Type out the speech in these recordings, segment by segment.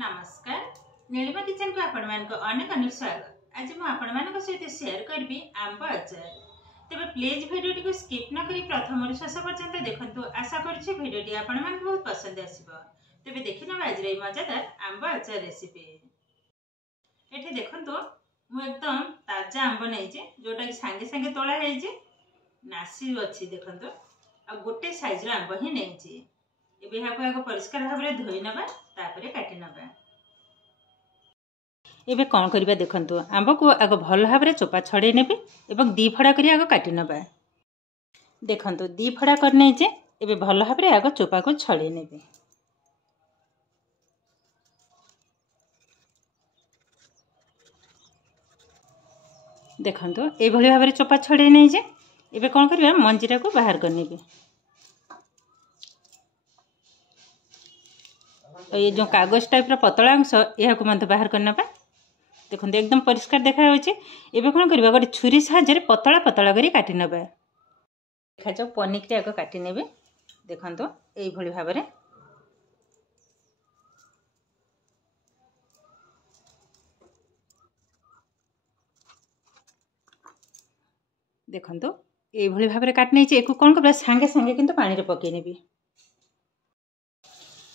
नमस्कार नीलिमा किचन को आपण मान को अनेक अनेक स्वागत। आज मु आपण मान को सहित शेयर करबी आंब अचार। तबे प्लीज वीडियो को स्किप न करी प्रथम रु शेष पर्यंत देखंतु। आशा करछि वीडियो टी आपण मान बहुत पसंद आसीबो। तबे देखिना आज रे मजेदार आंब अचार रेसिपी। एठी देखंतु मु एकदम ताजा आंब नै जे जोटा कि संगे संगे तोला हे जे नासी अछि। देखंतु आ गोटे साइज रो आंब ही नै जे एबे हाको आगो परिष्कार भाबरे धोई नबा तापरे काटी नबा। एबे कोन करबा देखंतु आंब को आगो भल भाबरे चोपा छडे नेबे एवं दी फडा करी आगो काटी नबा। देखंतु दी फडा कर नै जे एबे भल भाबरे आगो चोपा को छडे नेबे। देखंतु ए भली भाबरे चोपा छडे नै जे एबे कोन करबा मंजीरा को बाहर कर नेबे। ये जो कागज टाइप रो पतला अंश यह को मत बाहर करना पा। देखंतु एकदम परिष्कार देखा होचे। एबे कोन करबा गोटे छुरी सहायरे पतला पतला करी काटी नबा। देखा जो पनिक रे को काटी नेबे। देखंतु एई भली भाबरे देखंतु एई भली भाबरे काट नै छै। एको कोन करबा संगे संगे किंतु पानी रे पके नेबी।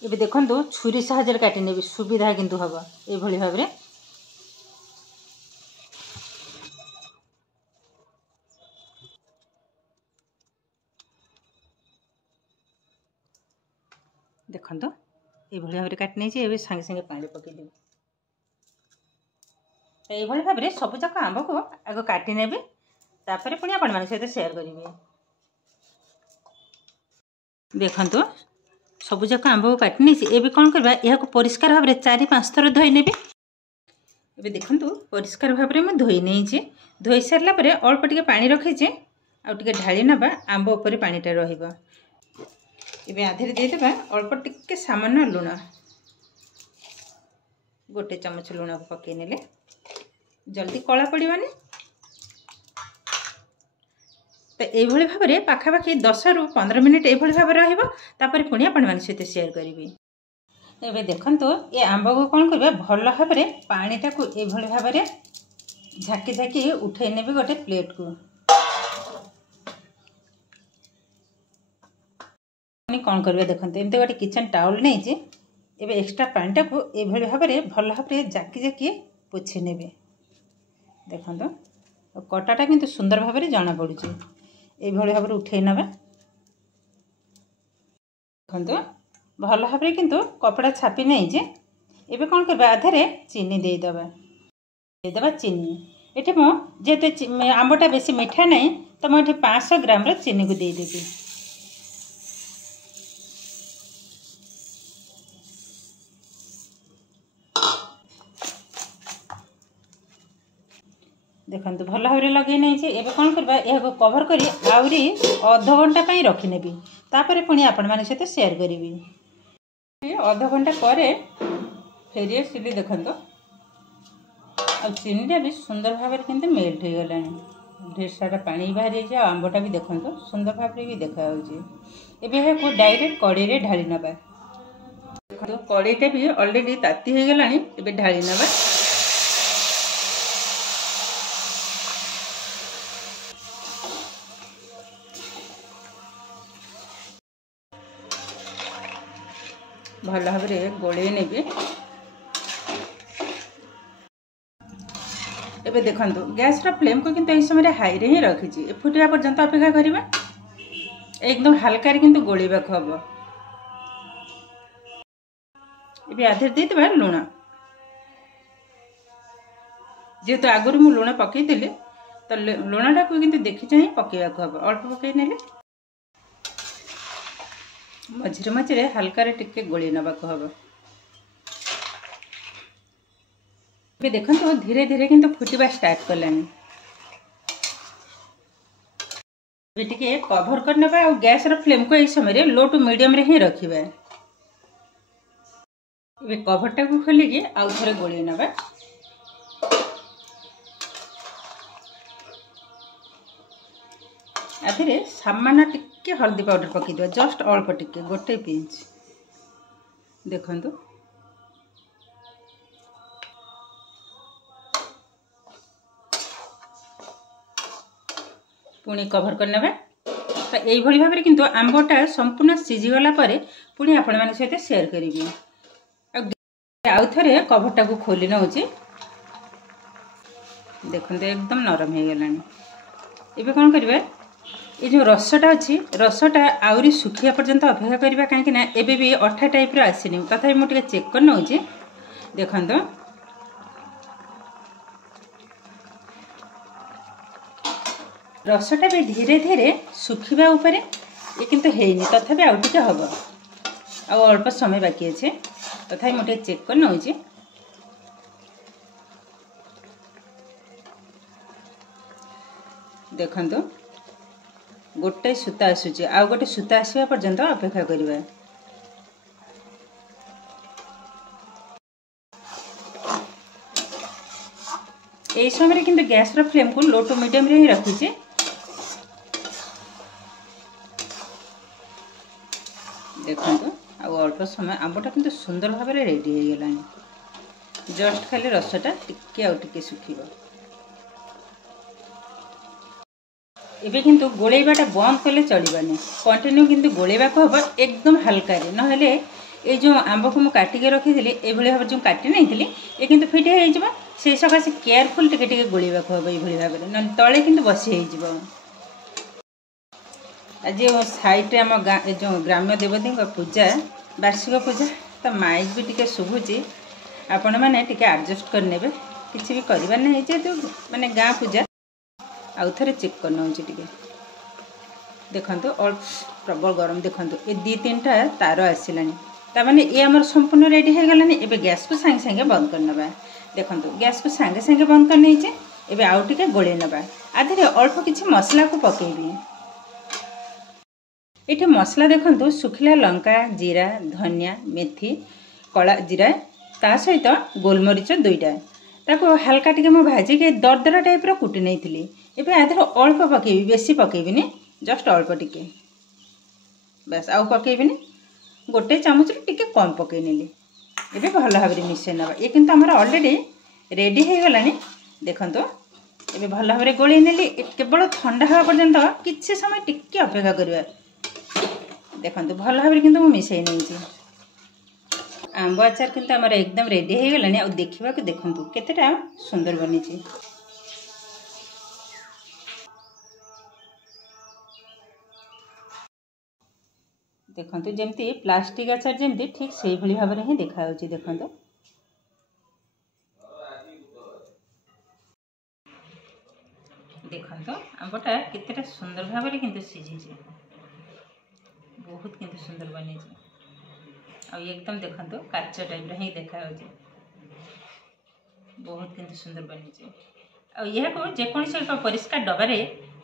एबे देखंतु छुरी सहायरे काटी नेबी सुविधा किंतु हबा ए भली भाबरे। देखंतु ए भली भाबरे काट नै छै। एबे संगे संगे पानी पके देबे। ए भली भाबरे सब जक आंब को आगो काटी नेबे तापरे पुनी आपण मान सहित शेयर करिवे। देखंतु सब जक आंब को काटी नै छै। एबे कोन करबा एहा को परिष्कार भाबरे 4-5 थर धोई नेबे। एबे देखंतु परिष्कार भाबरे म धोई नै छै। धोई सरला परे अल्प टिके पानी रखे छै आ टिके ढाली नबा। आंब ऊपर पानीटा रहिबा। एबे आधेर दे देबा अल्प टिके सामान्य लूण। गोटे चमच लूण को पके नेले जल्दी कला पड़िबानी। तो ए भली भाबरे पाखापाखि 10 रु 15 मिनिट ए भली भाबरे रहिबो। तापर पुनी आपण मान सहित शेयर करिवि। एबे देखंतु ए आंब को कोन करबा भल भाबरे पानीटा को ए भली भाबरे झाकी झाकी उठै नेबे गोटे प्लेट को। पुनी कोन करबा देखंतु एमते गोटे किचन टावल नै जे एबे एक्स्ट्रा पानीटा को ए भली भाबरे भल भाबरे झाकी झाकी पोछि नेबे। देखंतु कटाटा किंतु सुंदर भाबरे जाना पड़ुची। ए भली भाबरे उठै नबा। देखंतु भल भाबरे किंतु कपड़ा छापी नै जे एबे कोन करबा आधरे चीनी दे देबा चीनी। एठे मो जेते आंबटा बेसी मीठा नै त मो एठे 500 ग्राम रो चीनी को दे देबी। देखंतु भल भाबरे लगे नै छै। एबे कोन करबा एहा को कवर करी आउरी आधा घंटा पई रखि नेबी। तापरे पुनी आपण माने सहित शेयर करिवि। आधा घंटा परे फेरिए सिली देखंतु आ चीनीटा भी सुंदर भाबरे किंतु मेल्ट हो गलानी। ढेर सारा पानी बाहर जे आंबटा भी देखंतु सुंदर भाबरे भी देखा होची। एबे हे को डायरेक्ट कड़ी रे ढाली नबा। देखंतु कड़ीटा भी ऑलरेडी ताती हो गलानी। एबे ढाली नबा। भल भाबरे गोले नेबे। एबे देखंतु गैस रा फ्लेम को किंतु एई समय हाई रे ही रखी छी। फुटिया पर्यंत अपेक्षा करिबा। एकदम हल्का रे किंतु गोलीबा खबो। एबे आधे दे देबा लूण। जेतो आगुर मु लूण पकई देले त लूणटा को किंतु देखि चाहिँ पकेबा खबो। अल्प पकई नेले मझिरे मझिरे हल्का रे टिके गोली नबा को हबो। बे देखंतु धीरे धीरे किंतु फुटिबा स्टार्ट करलानी। बे टिके कवर कर नबा और गैस रो फ्लेम को एई समय रे लो टू मीडियम रे ही रखिबा। बे कवरटा को खोली के आउ थरे गोली नबा। आधे सामान्य टिके हल्दी पाउडर पकई दिवा। जस्ट अल्प टिके गोटे पिंच। देखंतु पुणी कभर करने। तो यही भाव में किंतु आंबटा संपूर्ण सीझीगला पुणी आपण मान सहित शेयर करी। आउ थे कभरटा को खोली नौ देखते एकदम नरम हो गला। एबे कौन करिवे ये जो रसटा अच्छी रसटा आउरी सुखिया पर्यंत अपेक्षा करवा कहीं एबे भी अठा टाइप आसनी तथा मुझे चेक कर नौ देखो रसटा भी धीरे धीरे सुखिबा उपरे ये किंतु हेनी तथापि आउ टिके हम आ अल्प समय बाकी अच्छे तथा मुझे चेक कर नौ देखो गोटे सूता आसूची आउ गोटे सूता आसवा पर्यंत अपेक्षा करवा। यही समय किंतु गैस रो फ्लेम को लो टू मीडियम रे ही रखीचे। देखो आउ अल्प समय आंबटा किंतु सुंदर भाव में रेडी हो गलानी। जस्ट खाली रसटा टिके आउ टिके सुखिबो। एबे किंतु गोलेबाटा बंद कले चलबानी कंटिन्यू किंतु गोलेबा को हम एकदम हल्का रे नहले ए जो आंब को मु काटी के रखी थी ए भली भाव जो काटी नहीं थी ए किंतु फिट हो जाइबो से सकासे केयरफुल टिके टिके गोलेबा को हम ए भली भाव रे न तळे किंतु बसी हो जिवो। आज साइड रे हम जो ग्राम्य देवती पूजा वार्षिक पूजा तो माइक भी टिके शुभुची आपण माने टिके एडजस्ट कर नेबे किछि भी करबा नै जे माने गाँ पूजा आउ थे चेक कर नौ देखो अल्प प्रबल गरम देखो ये दी तीन टा तार आसलानी ताने ये आमर संपूर्ण रेडी हो गलानी। एबे गैस को सांगे सांगे बंद कर नबा। देखो गैस को सांगे सांगे बंद कर नहीं एबे आउ टिके गोले नबा। आधे अल्प किछि मसला को पकेबी। ये मसला देखो सुखिला लंका जीरा धनिया मेथी कला जीरा ता सहित गोलमरीच दुईटा ताको हल्का टिके मु भाजी के दरदरा टाइप रो कुटी नहीं थी। एबे आधर अल्प पकेबी बेसी पकेबिनी जस्ट अल्प टिके बस आउ पकेबिनी गोटे चामच टिके कम पकई नेली। एबे भल भाव में मिसई नबा। ये किंतु हमर ऑलरेडी रेडी हो गलानी। देखंतो एबे भल भाव में गोली नेली केवल ठंडा हवा पर्यंत किछि समय टिके अपेक्षा करबा। देखंतो भल भाव में किंतु मु मिसई नहीं आंब आचार किंतु हमर एकदम रेडी हो गलानी। आ देखिबा को देखंतो केतेटा सुंदर बनी छी। देखो जमती प्लास्टिक आचार जमती ठीक से भली भाव में ही देखा देखो देखो आंबटा केतेटा सुंदर भाव में किंतु सीझी बहुत किंतु सुंदर बनी आ एकदम देखो काच टाइप ही देखा बहुत किंतु सुंदर बनी आ जेकोसी एक परिष्कार डबारे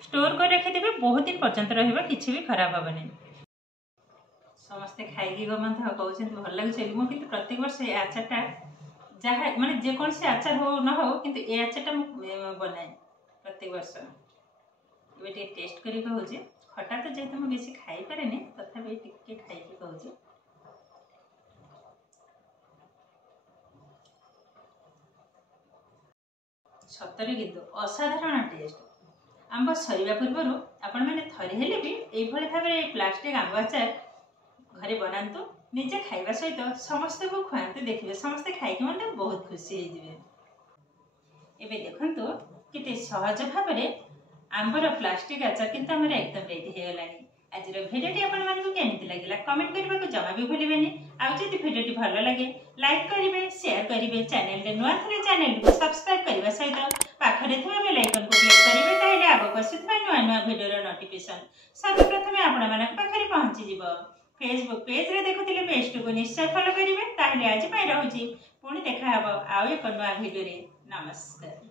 स्टोर कर रखिदे बहुत दिन पर्यंत रहा किसी भी खराब हम नहीं। समस्ते खाई गमन कहते भल लगे मुझे प्रत्येक वर्ष ये आचारटा जहाँ माने जेकोसी आचार हो न हो कि ये आचारटा बनाए प्रत्येक वर्ष। ये टेस्ट करी कहूँ खटा तो जेहतु मुझे बेसी खाई पारे तथापि टिके खाई कहूँ सतरे किंतु असाधारण टेस्ट। आंब सरिबा पूर्व आपण मैंने थरे हेले भी एभली भाव में प्लास्टिक आंब आचार घरे बनातु निजे खाइबा सहित समस्त को खुआते देखिए समस्ते खाइके मतलब बहुत खुशी हो। एबे देखंतु किते सहज भाव में आंबर प्लास्टिक आचार किंतु हमर एकदम रेडी हो गलानी। आज भिडियोटी आपण मानकु केमिति लागिला कमेंट करबा को जमा भी भूलिबेनी। आ जदि भिडियोटी भलो लागे लाइक करिवे शेयर करिवे चैनल रे नुआ थरे चैनल को सब्सक्राइब करबा सहित पाखरे थवा बेल आइकन को क्लिक करिवे ताइले आगो पसिथवा नुआ नुआ भिडियो रो नोटिफिकेशन सर्वप्रथम आपण मानक पाखरे पहुंची जिवो। फेसबुक पेज रे देखुतिले पेज को निश्चय फॉलो करिवे ताइले आज पाई रहउची पुणी देखा हबो आउ एक नुआ भिडियो रे। नमस्कार।